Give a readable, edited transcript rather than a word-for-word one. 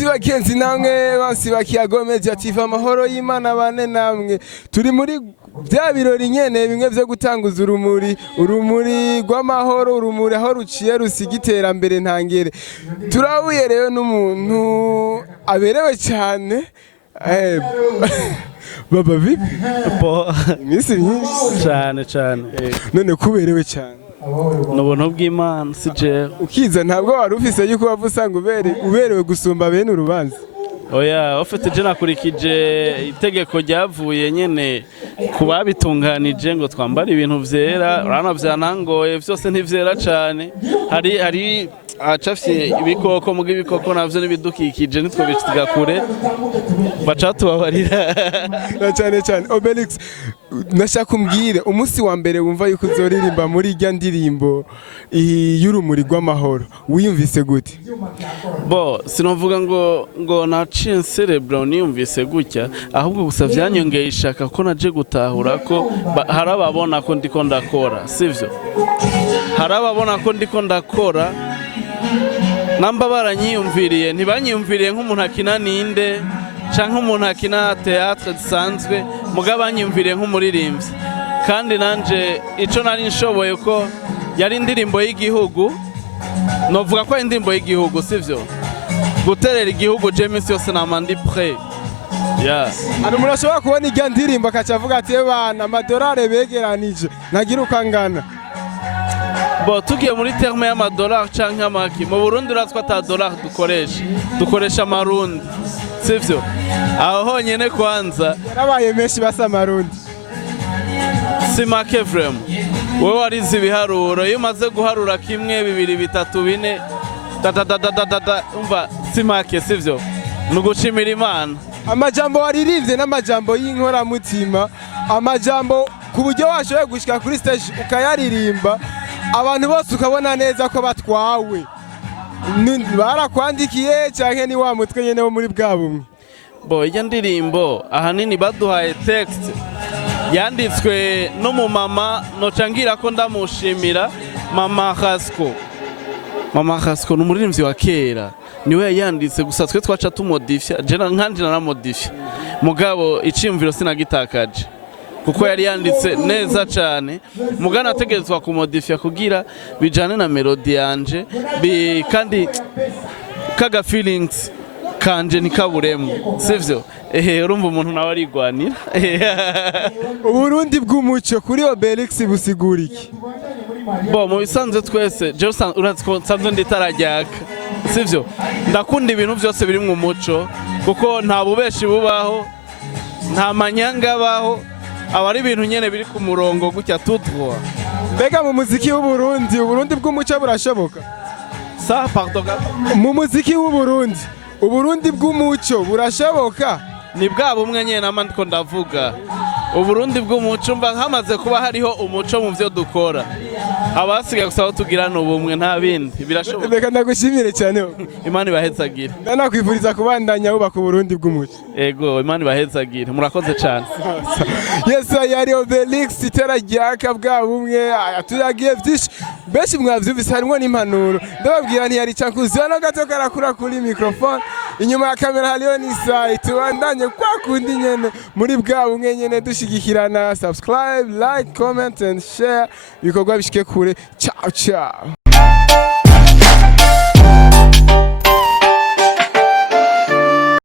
Nshuti bagenzi namwe bansi bakiyago media TV amahoro y'Imana bane namwe turi muri bya birori nyene bimwe vyo gutanguza urumuri rw'amahoro urumuri aho ruciye rusigitera mbere ntangere turahuye rero n'umuntu aberewe cyane baba vipi imisi myinshi cyane none kuberewe cyane n'ubuntu bw'Imana sije ukiza ntabwo wari ufise yuko wavusanga uberewe gusumba bene urubanza oya ufite je nakurikije itegeko ryavuye nyene kubabitunganije ngo twambara ibintu vyera urana vyanangoye vyose ntivyera cyane hari acafye ibikoko muga ibikoko navyo nibidukikije nitwo biciga kure bacatubabarira cyane Obelix nashaka umbwire umunsi wa mbere wumva yuko uzoririmba muri irya ndirimbo y'urumuri rw'amahoro wiyumvise gute bo sinovuga ngo naciye nserebra niyumvise gutya ahubwo gusa vyanyongeye ishaka ko naje gutahura ko harababona ko ndiko ndakora sivyo harababona ko ndiko ndakora namba baranyiyumviriye ntibanyiyumviriye nk'umuntu akina ninde canke umuntu akina théâtre dusanzwe mugabo banyiyumviriye nk'umuririmbyi kandi nanje ico nari nshoboye ko yari indirimbo y'igihugu novuga ko indirimbo y'igihugu sivyo guterera igihugu James yose namandi prêt hari umuntu ashobora kubona irya ndirimbo akaca avuga ati bana amadolari begeranije ntagira uko angana bo tugiye muri terme y'amadolari canke amaki mu Burundi uratwa ata dolari dukoresha amarundi sivyo aho honyene kwanza yarabaye menshi basa amarundi si make vraiment wewe warize ibiharuro iyo umaze guharura kimwe bibiri bitatu bine umva si make sivyo nugushimira Imana amajambo waririmbye n'amajambo y'inkoramutima amajambo ku buryo washoboye gushika kuri stage ukayaririmba abantu bose ukabona neza ko batwawe barakwandikiye canke ni wa mutwe nyene wo muri bwa bumwe bo irya ndirimbo ahanini baduhaye text yanditswe n'umumama nocangira ko ndamushimira mama Hasco n'umuririmbyi wa kera niwe yanditse gusa twe twaca tumodifya je nkandi naramodifya mugabo iciyumviro sinagitakaje kuko yari yanditse neza cyane mugana ategerezwa kumodifya kugira bijane na melody yanje kandi kaga feelings kanje nikaburemo sivyo urumva umuntu nawe arigwanira Uburundi bw'umuco kuri Obelix busigura iki bo mu bisanzwe twese je usanzwe nditarajyaka sivyo ndakunda ibintu byose biri mu muco kuko nta bubeshi bubaho nta manyanga baho abari ibintu nyene biri ku murongo gutya tutwa mbega mu muziki w'Uburundi Uburundi bw'umuco burashoboka pardon mu muziki w'Uburundi Uburundi bw'umuco burashoboka ni bwa bumwe nyene nama ndiko ndavuga Uburundi bw'umuco mba hamaze kuba hariho umuco mu vyo dukora abasigaye gusaba tugirana ubumwe nta bindi birashoboka reka ndagushimire cyane Imana ibahezagire nakwifuriza kubandanya ubaka Uburundi bw'umuco ego Imana ibahezagire murakoze cyane yes yari Obelix iterajyaka bwa bumwe turagiye byinshi benshi mwavyumvise harimo n'impanuro ndababwira ntiyari cyakuziya no gato karakura kuri microphone inyuma ya kamera hariyo n'isai tubandanye kwa kundi nyene muri bwa bumwe nyene dushigikirana subscribe like comment and share ibikorwa bishike kure ciao